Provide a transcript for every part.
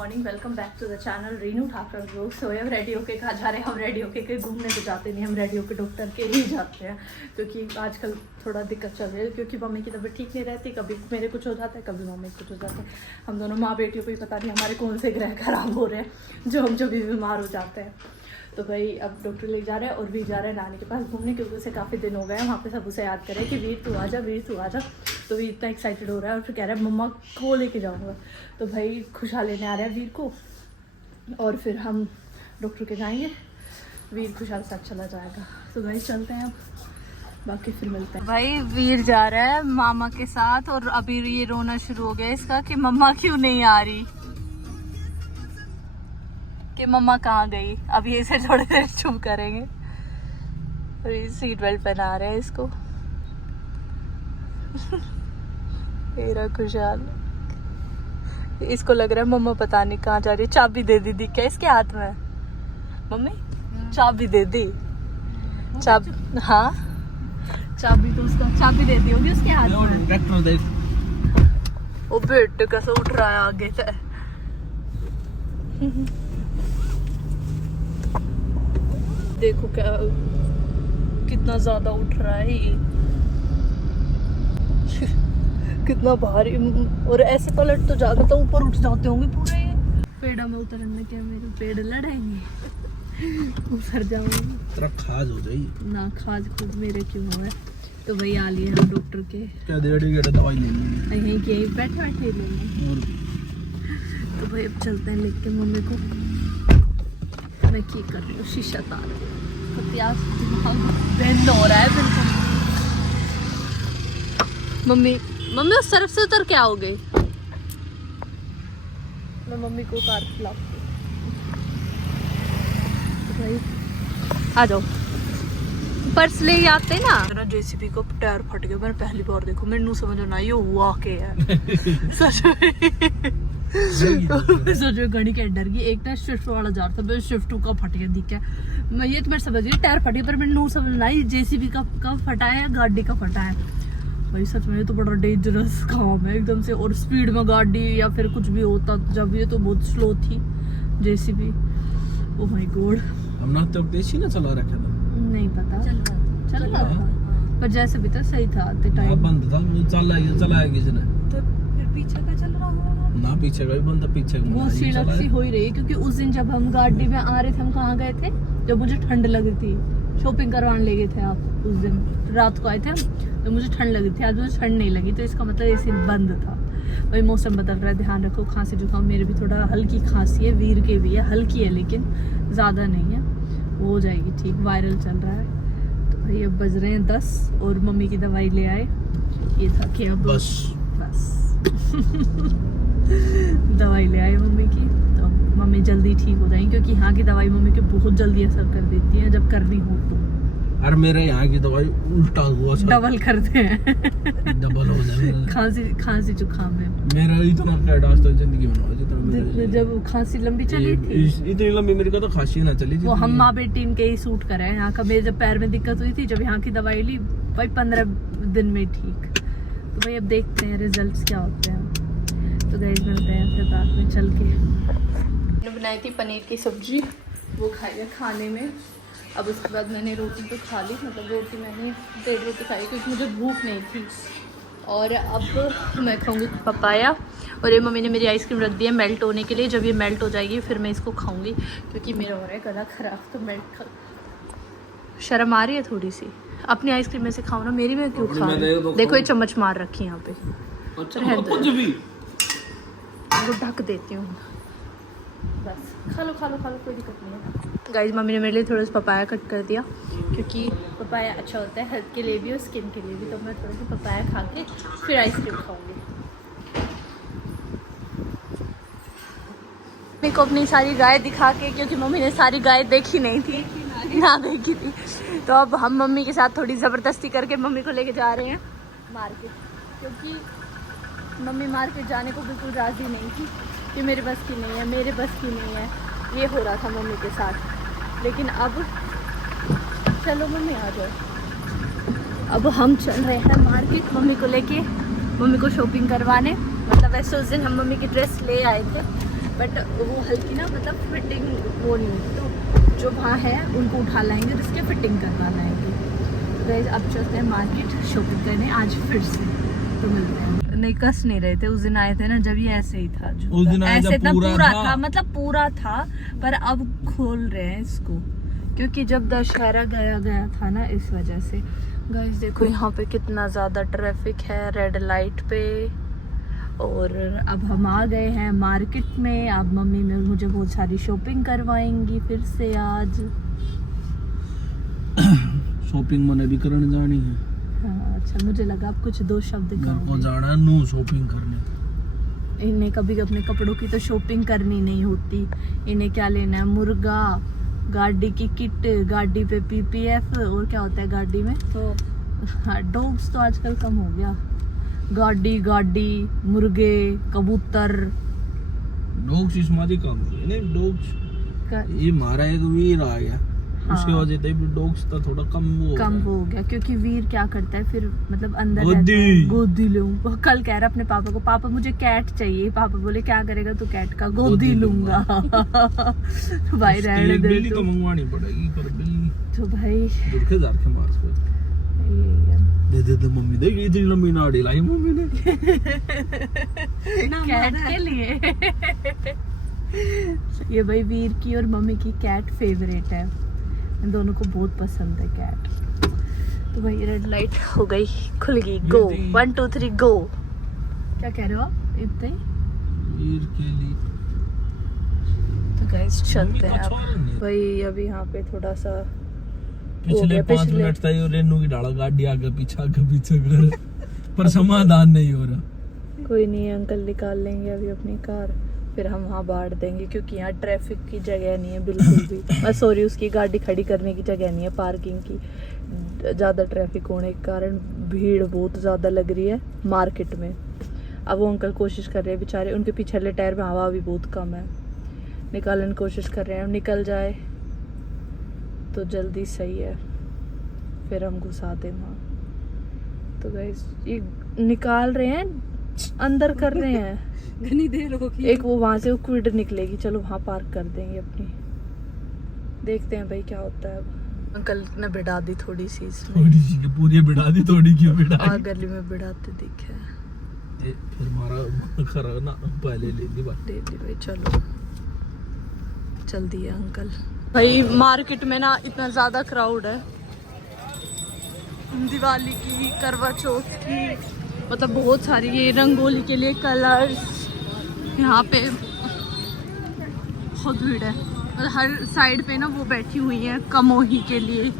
Morning, welcome back to the channel Reenu Thakur blog. So हम ready होके कहाँ जा रहे हैं? हम रेडी होके कहीं घूमने तो जाते नहीं, हम रेडी होके डॉक्टर के ही जाते हैं क्योंकि आजकल थोड़ा दिक्कत चल रही है क्योंकि मम्मी की तबीयत ठीक नहीं रहती। कभी मेरे कुछ हो जाता है, कभी मम्मी कुछ हो जाता है। हम दोनों माँ बेटियों को ही पता नहीं हमारे कौन से ग्रह खराब हो रहे हैं जो हम जब भी बीमार हो जाते हैं। तो भाई अब डॉक्टर ले जा रहे हैं और वीर जा रहे हैं नानी के पास घूमने क्योंकि उसे काफ़ी दिन हो गए हैं। वहाँ पे सब उसे याद करें कि वीर तू आ जा, वीर तू आ जा। तो वीर इतना एक्साइटेड हो रहा है और फिर कह रहा है मम्मा को लेके जाऊँगा। तो भाई खुशहाल लेने आ रहा है वीर को और फिर हम डॉक्टर के जाएंगे। वीर खुशहाल साथ चला जाएगा। तो भाई चलते हैं अब, बाकी फिर मिलते हैं। भाई वीर जा रहा है मामा के साथ और अभी ये रोना शुरू हो गया इसका कि मम्मा क्यों नहीं आ रही, कि मम्मा कहाँ गई। अब ये से थोड़ी देर चुप करेंगे और ये सीट बेल्ट पहना रहे हैं इसको। मेरा खुशहाल, इसको लग रहा है मम्मा पता नहीं कहाँ जा रही है। चाबी दे दी क्या इसके हाथ में? मम्मी चाबी दे दी, चाबी, हाँ चाबी तो उसका, चाबी दे दी होगी उसके हाथ में। ट्रैक्टर देख, ओ बेटे कैसे उठ रहा है आगे से। देखो क्या कितना ज्यादा उठ रहा है ये, कितना भारी। और ऐसे पलट तो जाकर तो ऊपर उठ जाते होंगे पूरे। ये पेड़ा में उतरने के मेरे पेड़ लड़ेंगे, उतर जाऊंगी। तेरा खाज हो जाएगी ना, खाज खुद मेरे क्यों हुआ है। तो भाई आ लिए हम डॉक्टर के, क्या दवाई लेनी है यहीं के बैठे बैठे लेंगे। तो भाई अब चलते हैं लेके मम्मी को। मैं क्या कर रही हूँ, शीशा तार बंद हो रहा है बिल्कुल। मम्मी मम्मी उस तरफ से उतर के आओगे? मैं मम्मी को कार खिलाऊंगी। आ जाओ, पर्स ले आते ना। मेरा जेसीबी का टायर फट गया, मैंने पहली बार देखो। मैंने समझ ना ये हुआ क्या है। सच में सोचो घड़ी के डर गई। एक ना स्विफ्ट वाला जा रहा था, मैं स्विफ्ट का फट गया दिखा। मैं ये तो मैं समझ गई टायर फट गया, पर मैंने समझ लाई जेसीबी का फटा है या गाड़ी का फटा है। भाई सच में ये तो बड़ा डेंजरस काम है एकदम से। और स्पीड में गाड़ी या फिर कुछ भी होता, जब ये तो बहुत स्लो थी जेसीबी। ओह माय गॉड, हमने तो देसी ना चला रखा था, नहीं पता चल रहा था, पर जैसे भी था सही था। टाइम बंद था, चलाया किसने? तो फिर पीछे का चल रहा होगा ना, पीछे का भी बंद था, पीछे वो सीढ़त सी हो ही रही। क्योंकि उस दिन जब हम गाड़ी में आ रहे थे, हम कहाँ गए थे? जब मुझे ठंड लगी थी, शॉपिंग करवाने ले गए थे आप उस दिन, रात को आए थे हम, तो मुझे ठंड लगी थी। आज मुझे ठंड नहीं लगी, तो इसका मतलब एसी बंद था। वही मौसम बदल रहा है, ध्यान रखो। खांसी जुकाम मेरे भी थोड़ा हल्की खांसी है, वीर के भी है, हल्की है लेकिन ज़्यादा नहीं है, वो हो जाएगी ठीक। वायरल चल रहा है। तो भाई अब बज रहे हैं 10 और मम्मी की दवाई ले आए। ये था कि अब बस दवाई ले आए मम्मी की, तो मम्मी जल्दी ठीक हो जाएंगी क्योंकि यहाँ की दवाई मम्मी के बहुत जल्दी असर कर देती है जब करनी हो तो। अरे मेरे यहाँ की दवाई उल्टा हुआ, डबल करते हैं। डबल हो जाए। खांसी जुकाम है मेरा इतना कैडास तो जिंदगी में हुआ जितना जब खांसी लंबी चली थी। इतनी लंबी मेरी का तो खांसी ना चली। वो हम माँ बेटी इनके ही सूट करे हैं। यहाँ का मेरे जब पैर में दिक्कत हुई थी, जब यहाँ की दवाई ली भाई 15 दिन में ठीक। तो भाई अब देखते हैं रिजल्ट्स क्या होते हैं। तो गाइस मिलते हैं फिर बाद में चल के। मैंने बनाई थी पनीर की सब्जी, वो खाई खाने में। अब उसके बाद मैंने रोटी तो खा ली, मतलब रोटी मैंने 1.5 रोटी खाई क्योंकि मुझे भूख नहीं थी। और अब मैं खाऊंगी पपाया। और ये मम्मी ने मेरी आइसक्रीम रख दी है मेल्ट होने के लिए। जब ये मेल्ट हो जाएगी फिर मैं इसको खाऊंगी क्योंकि मेरा हो रहा है गला ख़राब। तो मेल्ट शर्म आ रही है थोड़ी सी, अपनी आइसक्रीम में से खाओ ना, मेरी में क्यों खा रही हो? देखो ये चम्मच मार रखी है यहाँ पे। वो ढक देती हूँ बस। खा लो कोई दिक्कत नहीं है। गाइस मम्मी ने मेरे लिए थोड़ा सा पपाया कट कर दिया क्योंकि पपाया अच्छा होता है हेल्थ के लिए भी और स्किन के लिए भी। तो मैं थोड़ा सा पपाया खा के फिर आइसक्रीम खाऊंगी। मम्मी को अपनी सारी गाय दिखा के, क्योंकि मम्मी ने सारी गाय देखी नहीं थी ना देखी थी, तो अब हम मम्मी के साथ थोड़ी ज़बरदस्ती करके मम्मी को लेके जा रहे हैं मार्केट। क्योंकि मम्मी मार्केट जाने को बिल्कुल राज़ी नहीं थी कि मेरे बस की नहीं है, मेरे बस की नहीं है, ये हो रहा था मम्मी के साथ। लेकिन अब चलो मम्मी आ जाओ। अब हम चल रहे हैं मार्केट मम्मी को लेके, मम्मी को शॉपिंग करवाने। मतलब वैसे उस दिन हम मम्मी की ड्रेस ले आए थे बट वो हल्की ना मतलब फिटिंग वो नहीं होती, तो जो वहाँ है उनको उठा लाएंगे और इसके फिटिंग करवा लाएंगे। तो गाइस अब चलते हैं मार्केट शॉपिंग करने आज फिर से, तो मिलते हैं। नहीं कस नहीं रहे थे उस दिन आए थे ना, जब ये ऐसे ही था, उस दिन आए ऐसे जब था, पूरा था मतलब पूरा था, पर अब खोल रहे हैं इसको क्योंकि जब दशहरा गया था ना, इस वजह से। गाइस देखो यहाँ पे कितना ज़्यादा ट्रैफिक है रेड लाइट पे। और अब हम आ गए हैं मार्केट में। अब मम्मी में मुझे बहुत सारी शॉपिंग करवाएंगी फिर से आज। शॉपिंग मैंने भी करने जानी है। हाँ अच्छा, मुझे लगा आप कुछ दो शब्द मेरे को कहोगे। जाना है नू शॉपिंग करने। इन्हें कभी अपने कपड़ों की तो शॉपिंग करनी नहीं होती। इन्हें क्या लेना है, मुर्गा, गाड़ी की किट, गाड़ी पे पीपीएफ, और क्या होता है गाड़ी में, तो हाँ डॉग्स तो आजकल कम हो गया। गाड़ी मुर्गे, कबूतर। डॉग्स इसमादी काम है नहीं, डॉग्स ये मारा एक वीर आ गया। हाँ। उसके वजह से डॉग्स तो थोड़ा कम हो गया क्योंकि वीर क्या करता है फिर, मतलब अंदर गोदी। रहता है, गोदी लूं। कल कह रहा अपने पापा को, पापा मुझे कैट चाहिए। पापा बोले क्या करेगा तू कैट का, गोदी लूंगा। तो भाई रहने दे बिल्ली तो तू। मंगवानी पड़ेगी, पर बिल्ली तो भाई दुर्खे जारखे मार को दे मम्मी दे गई थी लंबी नाड़ी लाई मम्मी ने कैट के लिए। ये भाई वीर की और मम्मी की कैट फेवरेट है, इन दोनों को बहुत पसंद है कैट। तो भाई रेड लाइट हो गई, खुल गई, गो 1 2 3 गो। क्या कह रहे हो आप इतने ही? वीर के लिए तो गाइस चलते हैं अब। भाई अभी यहाँ पे थोड़ा सा पिछले 5 मिनट तक ये रेनू की डाला गाड़ी आगे पीछे कर पर समाधान नहीं हो रहा। कोई नहीं, अंकल निकाल लेंगे अभी अपनी कार, फिर हम वहाँ बांट देंगे क्योंकि यहाँ ट्रैफिक की जगह नहीं है बिल्कुल भी। सॉरी, उसकी गाड़ी खड़ी करने की जगह नहीं है, पार्किंग की। ज़्यादा ट्रैफिक होने के कारण भीड़ बहुत ज़्यादा लग रही है मार्केट में। अब वो अंकल कोशिश कर रहे हैं बेचारे, उनके पिछले टायर में हवा भी बहुत कम है, निकालने की कोशिश कर रहे हैं। निकल जाए तो जल्दी सही है, फिर हम घुसा दें वहाँ। तो गाइस ये निकाल रहे हैं, अंदर कर रहे हैं। घनी देर होगी। एक वो वहाँ से वो क्विड निकलेगी, चलो वहाँ पार्क कर देंगे अपनी। देखते हैं भाई क्या होता है। अब अंकल ने बिठा दी थोड़ी सी इसमें, थोड़ी सी के पूरी बिठा दी, थोड़ी क्यों बिठा गली में बिठाते दिखे। फिर हमारा खरा ना पहले ले ली बात। दे दी भाई, चलो चल दिया अंकल। भाई मार्केट में ना इतना ज़्यादा क्राउड है, दिवाली की, करवा चौथ की, मतलब बहुत सारी ये रंगोली के लिए कलर्स, यहाँ पे बहुत भीड़ है। मतलब हर साइड पे ना वो बैठी हुई है कमोही के लिए।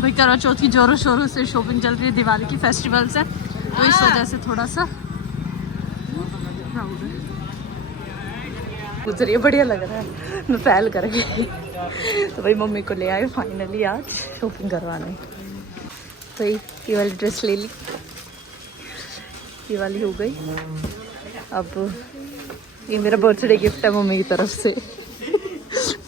भाई करवा चौथ की जोरों शोरों से शॉपिंग चल रही है, दिवाली की फेस्टिवल्स है, तो इस वजह से थोड़ा सा क्राउड है। गुजरिए, बढ़िया लग रहा है, मैं फैल कर गई। तो भाई मम्मी को ले आए फाइनली आज शॉपिंग करवाने। भाई ये वाली ड्रेस ले ली, ये वाली हो गई। अब ये मेरा बर्थडे गिफ्ट है मम्मी की तरफ से।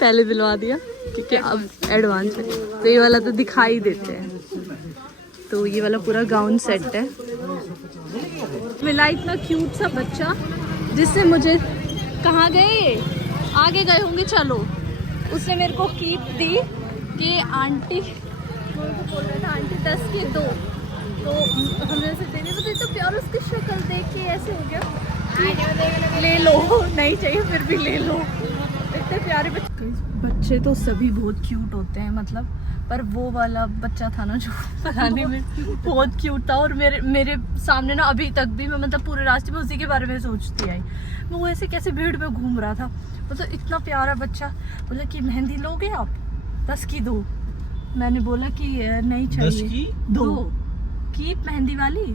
पहले दिलवा दिया क्योंकि अब एडवांस है, तो ये वाला तो दिखाई देते हैं। तो ये वाला पूरा गाउन सेट है। मिला इतना क्यूट सा बच्चा, जिससे मुझे कहाँ गए, आगे गए होंगे, चलो। उसने मेरे को कीप दी कि आंटी, बोल रहा था आंटी 10 के 2, तो हमने उसे दे दी। मुझे तो प्यार उसकी शक्ल देख के ऐसे हो गया कि ले लो, नहीं चाहिए फिर भी ले लो। इतने प्यारे बच्चे तो सभी बहुत क्यूट होते हैं, मतलब, पर वो वाला बच्चा था ना जो पढ़ाने में बहुत क्यूट था। और मेरे सामने ना अभी तक भी मैं, मतलब पूरे रास्ते में उसी के बारे में सोचती आई। वो ऐसे कैसे भीड़ में घूम रहा था, मतलब इतना प्यारा बच्चा। बोला कि मेहंदी लोगे आप, 10 की 2। मैंने बोला कि नहीं चाहिए, 10 की 2 की मेहंदी वाली,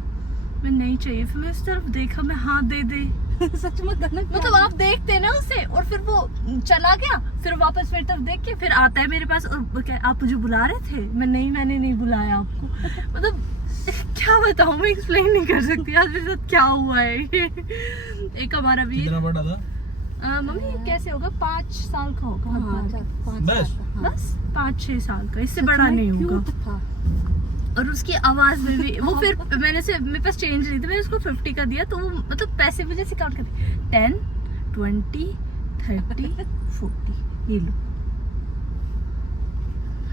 मैं नहीं चाहिए। फिर मैं इस तरफ देखा, मैं हाँ दे दे। सच में मतलब आप देखते ना उसे, और फिर वो चला गया, फिर वापस मेरी तरफ देख के फिर आता है मेरे पास और क्या आप मुझे बुला रहे थे? मैंने नहीं बुलाया आपको। मतलब क्या बताऊं, मैं एक्सप्लेन नहीं कर सकती आज मेरे साथ क्या हुआ है। एक हमारा भी कितना बड़ा था? मम्मी कैसे होगा, 5 साल का होगा। बस? बस 5-6 साल का, इससे बड़ा नहीं होगा। और उसकी आवाज में भी वो फिर मैंने से मेरे पास चेंज नहीं था, मैंने उसको 50 का दिया तो वो मतलब पैसे मुझे से काउंट कर 10 20 30 40 ये लो।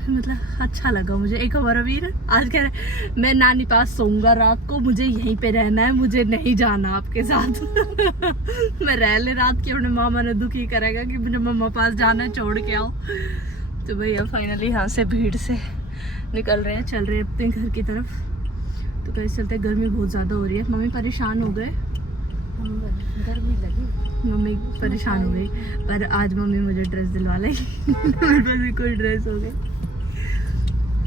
मतलब अच्छा लगा मुझे। एक हमारा वीर आज कह रहा है मैं नानी पास सोऊंगा रात को, मुझे यहीं पे रहना है, मुझे नहीं जाना आपके साथ। मैं रह ले रात की, अपने मामा ने दुखी करेगा कि मुझे मम्मा पास जाना है, छोड़ के आओ। तो भैया फाइनली यहाँ से भीड़ से निकल रहे हैं, चल रहे हैं अपने घर की तरफ। तो कैसे चलते हैं, गर्मी बहुत ज़्यादा हो रही है, मम्मी परेशान हो गए, गर्मी लगी, मम्मी परेशान हो गई। पर आज मम्मी मुझे ड्रेस दिलवा लेगी। मेरे पास भी कोई ड्रेस हो गई,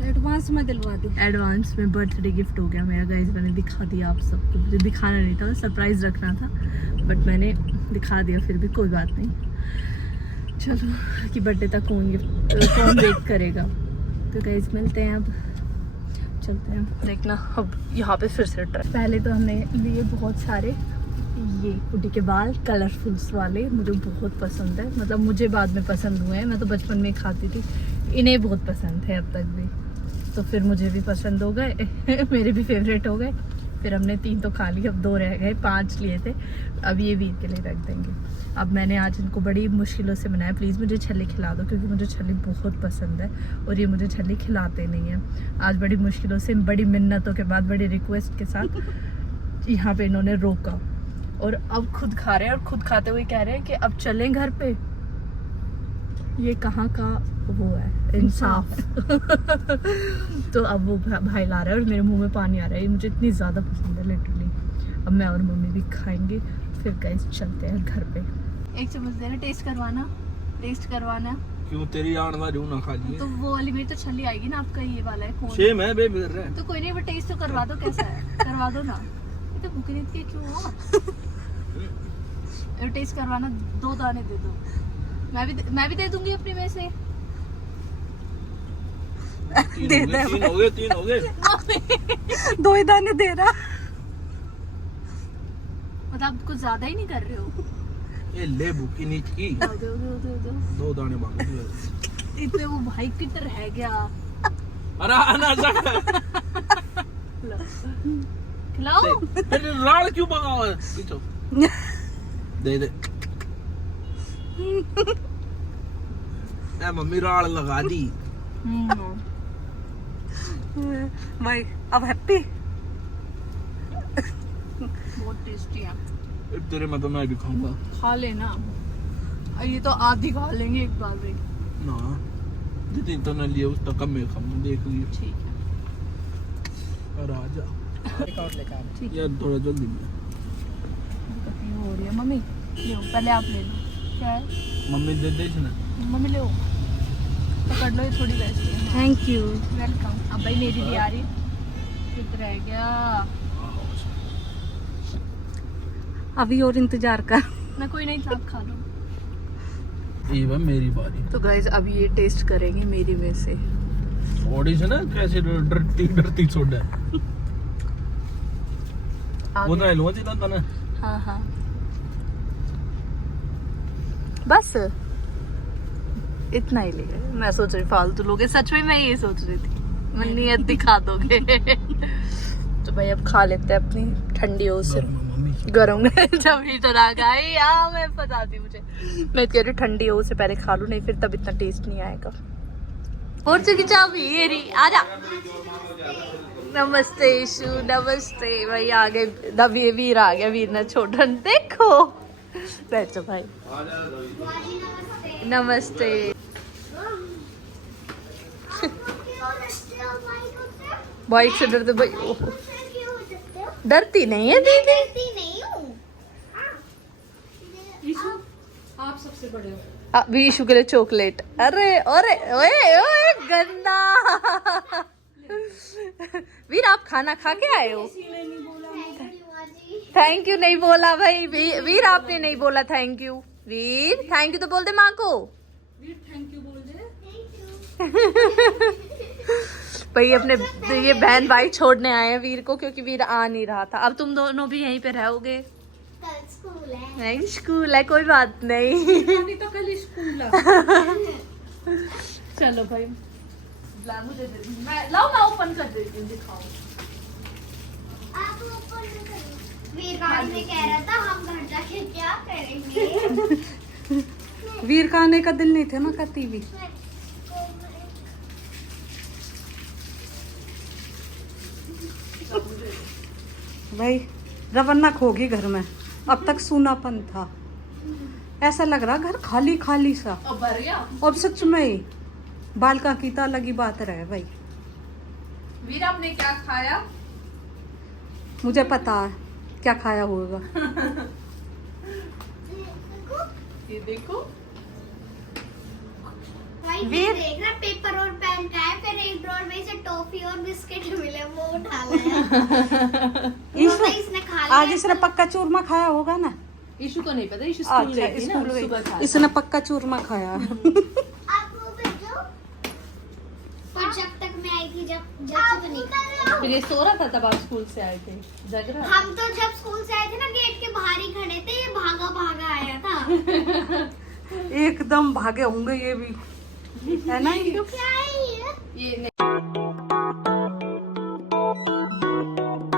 एडवांस में दिलवा दी। एडवांस में बर्थडे गिफ्ट हो गया मेरा गाइस। मैंने दिखा दिया आप सबको, मुझे दिखाना नहीं था, सरप्राइज रखना था, बट मैंने दिखा दिया, फिर भी कोई बात नहीं। चलो कि बर्थडे तक कौन वेट करेगा। तो गाइस मिलते हैं, अब चलते हैं। देखना अब यहाँ पे फिर से ट्राई। पहले तो हमने लिए बहुत सारे ये गुड्डी के बाल कलरफुल्स वाले, मुझे बहुत पसंद है, मतलब मुझे बाद में पसंद हुए हैं, मैं तो बचपन में खाती थी, इन्हें बहुत पसंद है अब तक भी, तो फिर मुझे भी पसंद हो गए। मेरे भी फेवरेट हो गए। फिर हमने 3 तो खा लिए, अब 2 रह गए, 5 लिए थे, अब ये वीर के लिए रख देंगे। अब मैंने आज इनको बड़ी मुश्किलों से बनाया, प्लीज़ मुझे छल्ली खिला दो, क्योंकि मुझे छल्ली बहुत पसंद है और ये मुझे छल्ली खिलाते नहीं हैं। आज बड़ी मुश्किलों से, बड़ी मिन्नतों के बाद, बड़ी रिक्वेस्ट के साथ यहाँ पे इन्होंने रोका और अब खुद खा रहे हैं, और खुद खाते हुए कह रहे हैं कि अब चलें घर पे। ये कहाँ का वो है इंसाफ। तो अब वो भाई ला रहा है और मेरे मुंह में पानी आ रहा है, ये मुझे इतनी ज़्यादा पसंद है लिटरली। अब मैं और मम्मी भी खाएंगे, फिर गाइस चलते हैं घर पे। एक चम्मच देना, टेस्ट करवाना। क्यों तेरी आन वाली ना खा लिए? तो वो वाली मेरी तो छल्ली आएगी ना, आपका ये वाला है कौन? सेम है बे मेरे। तो कोई नहीं, वो टेस्ट तो करवा दो, कैसा है करवा दो ना। ये तो भूख नहीं थी क्यों हो? टेस्ट करवाना, 2 दाने दे दो। मैं भी दे दूंगी अपने में से। तीन हो गए। 2 ही दाने दे रहा। मतलब आप कुछ ज्यादा ही नहीं कर रहे हो। ये ले भूखी नीच की। दो 2 दाने मांगे। इतने वो भाई किट रह गया। अरे आना खिलाओ। तेरे लाल क्यों मंगावा है? पीछो दे ए मम्मी राल लगा दी। भाई अब हैप्पी। बहुत टेस्टी है। तेरे में तो मैं भी खाऊंगा। खा लेना, ये तो आधी खा लेंगे एक बार में। ना जितनी तो न लिए उस तक कम में खाऊंगा, देख लियो। ठीक है, और आजा एक और लेकर आ। ठीक है। यार थोड़ा जल्दी में। हो रही है मम्मी, लो पहले आप ले लो। क्या है मम्मी दे दे ना। मम्मी, लो पकड़ लो, ये थोड़ी वैसी है। Thank you. वेलकम। अब भाई मेरी भी आ रही है, कितना रह गया अभी और इंतजार कर। ना, कोई नहीं था, आप खा लो। ये बा मेरी बारी। तो गाइस अब ये टेस्ट करेंगे मेरी में से। थोड़ी से ना कैसे डरती सोडा वो तो लूंगा जितना था ना। हाँ हाँ, बस इतना ही ले गए। मैं सोच रही फालतू लोगे, सच में मैं ये सोच रही थी, मैं नियत दिखा दोगे। तो भाई अब खा लेते हैं अपनी ठंडी हो से। गरम जब ही तो ना खाई यार, मैं बताती मुझे, मैं कह रही ठंडी हो से पहले खा लूं, नहीं फिर तब इतना टेस्ट नहीं आएगा। और चुकी चाबी ये रही, आजा। नमस्ते शू, नमस्ते भाई, आ गए वीर आ गया, वीर ने छोटा देखो। बैठो भाई, नमस्ते। बाइक से डरते भाई, डरती नहीं है दीदी। आप सबसे बड़े हो। विशु के लिए चॉकलेट। अरे अरे ओए ओए गंदा। वीर आप खाना खा के आए हो? थैंक यू नहीं बोला भाई। वीर आपने नहीं बोला thank you. Veer thank you तो बोल दे माँ को। वीर थैंक यू बोल दे। भाई अपने ये बहन भाई छोड़ने आए हैं वीर को, क्योंकि वीर आ नहीं रहा था। अब तुम दोनों भी यहीं पे रहोगे? कल स्कूल है, कोई बात नहीं। तो कल स्कूल। चलो भाई ला मुझे दे दी। मैं लाओ मैं ओपन कर देती हूँ, दिखाओ। आप ऊपर न करो। वीर गाड़ी में कह रहा था हम घर जाके क्या करेंगे। वीर का आने का दिल नहीं थे ना करती भी। भाई रवन्नक होगी घर में, अब तक सूनापन था, ऐसा लग रहा घर खाली खाली सा। अब भर गया। अब सच में ही बालका की तो अलग ही बात रहे भाई। वीर आपने क्या खाया? मुझे पता है क्या खाया होगा। ये देखो भाई वीर। देख रहा पेपर और पेन का है, फिर एक ड्रॉर में से टॉफी और बिस्किट मिले वो उठा लाया। वो इसने खा लिया। आज इसने पक्का चूरमा खाया होगा ना। ईशु को नहीं पता, ईशु स्कूल अच्छा गई थी ना, स्कूल सुबह खा गई, इसने पक्का चूरमा खाया। आप वो भेजो। पर जब तक मैं आई थी जब से तो नहीं खा। फिर ये सो रहा था तब आप स्कूल से आए थे, जग रहा था। हम तो जब स्कूल से आए थे ना गेट के बाहर ही खड़े थे, ये भागा भागा आया था। एकदम भागे होंगे ये भी, है ना। क्या है